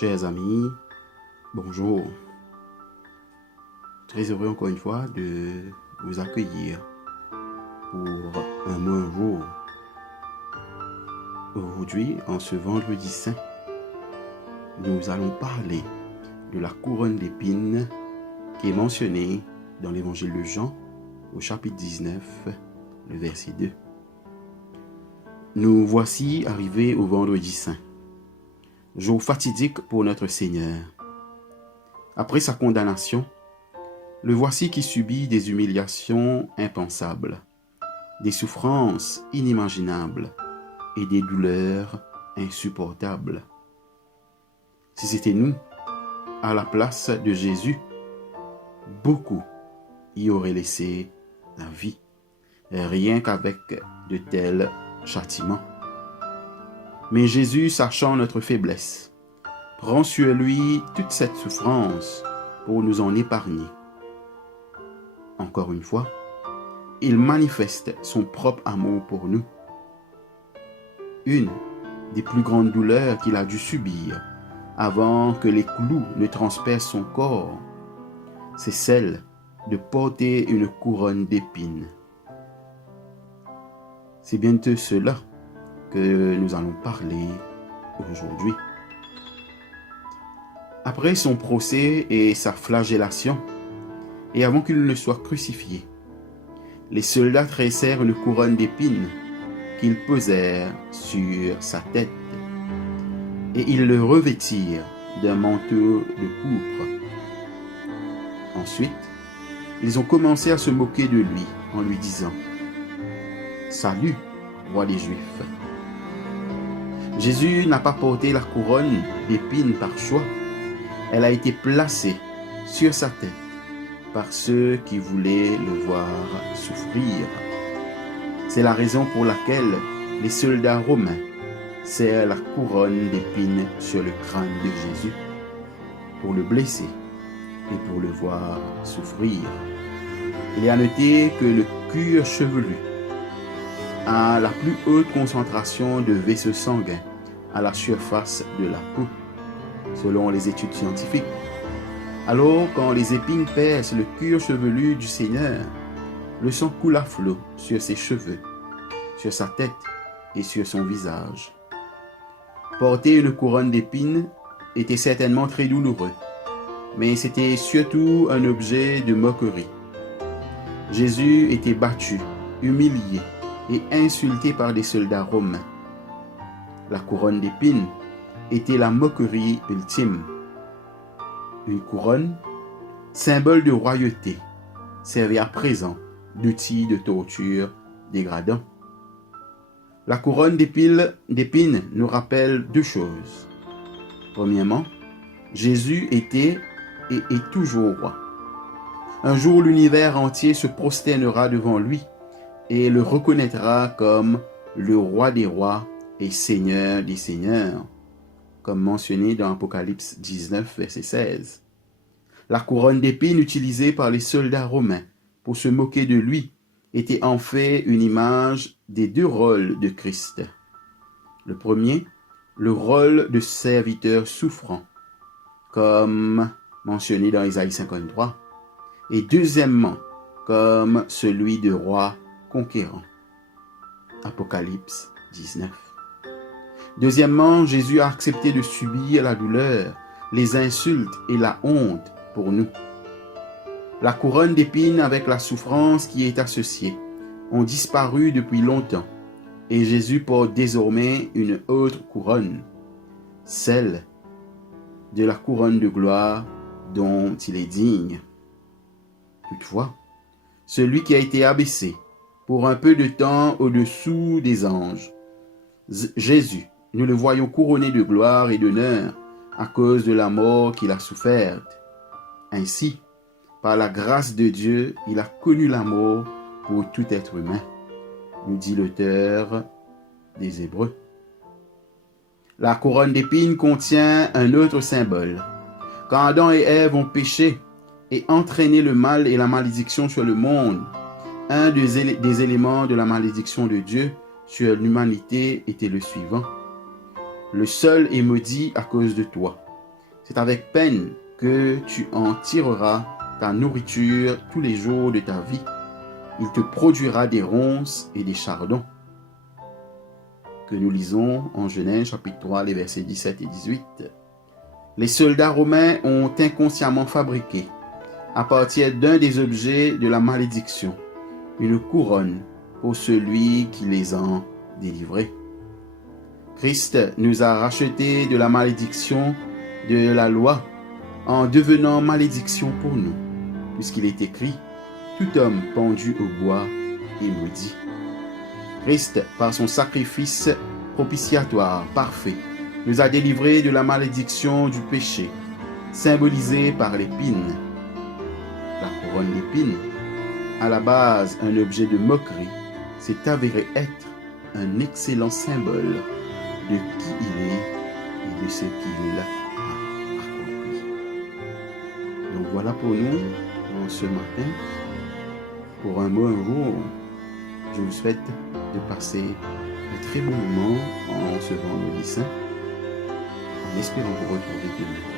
Chers amis, bonjour. Très heureux encore une fois de vous accueillir pour un mot un jour. Aujourd'hui, en ce vendredi saint, nous allons parler de la couronne d'épines qui est mentionnée dans l'évangile de Jean au chapitre 19, le verset 2. Nous voici arrivés au vendredi saint, jour fatidique pour notre Seigneur. Après sa condamnation, le voici qui subit des humiliations impensables, des souffrances inimaginables et des douleurs insupportables. Si c'était nous, à la place de Jésus, beaucoup y auraient laissé la vie, rien qu'avec de tels châtiments. Mais Jésus, sachant notre faiblesse, prend sur lui toute cette souffrance pour nous en épargner. Encore une fois, il manifeste son propre amour pour nous. Une des plus grandes douleurs qu'il a dû subir avant que les clous ne transpercent son corps, c'est celle de porter une couronne d'épines. C'est bien de cela que nous allons parler aujourd'hui. Après son procès et sa flagellation, et avant qu'il ne soit crucifié, les soldats tressèrent une couronne d'épines qu'ils posèrent sur sa tête, et ils le revêtirent d'un manteau de pourpre. Ensuite, ils ont commencé à se moquer de lui en lui disant « Salut, roi des Juifs !» Jésus n'a pas porté la couronne d'épines par choix. Elle a été placée sur sa tête par ceux qui voulaient le voir souffrir. C'est la raison pour laquelle les soldats romains serrent la couronne d'épines sur le crâne de Jésus, pour le blesser et pour le voir souffrir. Il est à noter que le cuir chevelu a la plus haute concentration de vaisseaux sanguins à la surface de la peau, selon les études scientifiques. Alors, quand les épines percent le cuir chevelu du Seigneur, le sang coule à flot sur ses cheveux, sur sa tête et sur son visage. Porter une couronne d'épines était certainement très douloureux, mais c'était surtout un objet de moquerie. Jésus était battu, humilié et insulté par des soldats romains. La couronne d'épines était la moquerie ultime. Une couronne, symbole de royauté, servait à présent d'outil de torture dégradant. La couronne d'épines nous rappelle deux choses. Premièrement, Jésus était et est toujours roi. Un jour, l'univers entier se prosternera devant lui et le reconnaîtra comme le roi des rois et seigneur des seigneurs, comme mentionné dans Apocalypse 19, verset 16. La couronne d'épines utilisée par les soldats romains pour se moquer de lui était en fait une image des deux rôles de Christ. Le premier, le rôle de serviteur souffrant, comme mentionné dans Isaïe 53, et deuxièmement, comme celui de roi conquérant. Apocalypse 19. Deuxièmement, Jésus a accepté de subir la douleur, les insultes et la honte pour nous. La couronne d'épines avec la souffrance qui est associée ont disparu depuis longtemps et Jésus porte désormais une autre couronne, celle de la couronne de gloire dont il est digne. Toutefois, celui qui a été abaissé pour un peu de temps au-dessous des anges, Jésus, nous le voyons couronné de gloire et d'honneur à cause de la mort qu'il a soufferte. Ainsi, par la grâce de Dieu, il a connu la mort pour tout être humain, nous dit l'auteur des Hébreux. La couronne d'épines contient un autre symbole. Quand Adam et Ève ont péché et entraîné le mal et la malédiction sur le monde, un des éléments de la malédiction de Dieu sur l'humanité était le suivant. Le sol est maudit à cause de toi. C'est avec peine que tu en tireras ta nourriture tous les jours de ta vie. Il te produira des ronces et des chardons. Que nous lisons en Genèse chapitre 3, les versets 17 et 18. Les soldats romains ont inconsciemment fabriqué, à partir d'un des objets de la malédiction, une couronne pour celui qui les a délivrés. Christ nous a rachetés de la malédiction de la loi en devenant malédiction pour nous, puisqu'il est écrit « Tout homme pendu au bois est maudit ». Christ, par son sacrifice propitiatoire parfait, nous a délivrés de la malédiction du péché, symbolisée par l'épine. La couronne d'épines, à la base un objet de moquerie, s'est avéré être un excellent symbole de qui il est et de ce qu'il a accompli. Donc voilà pour nous, pour ce matin. Pour un mot, je vous souhaite de passer un très bon moment en ce vendredi saint, en espérant vous retrouver demain.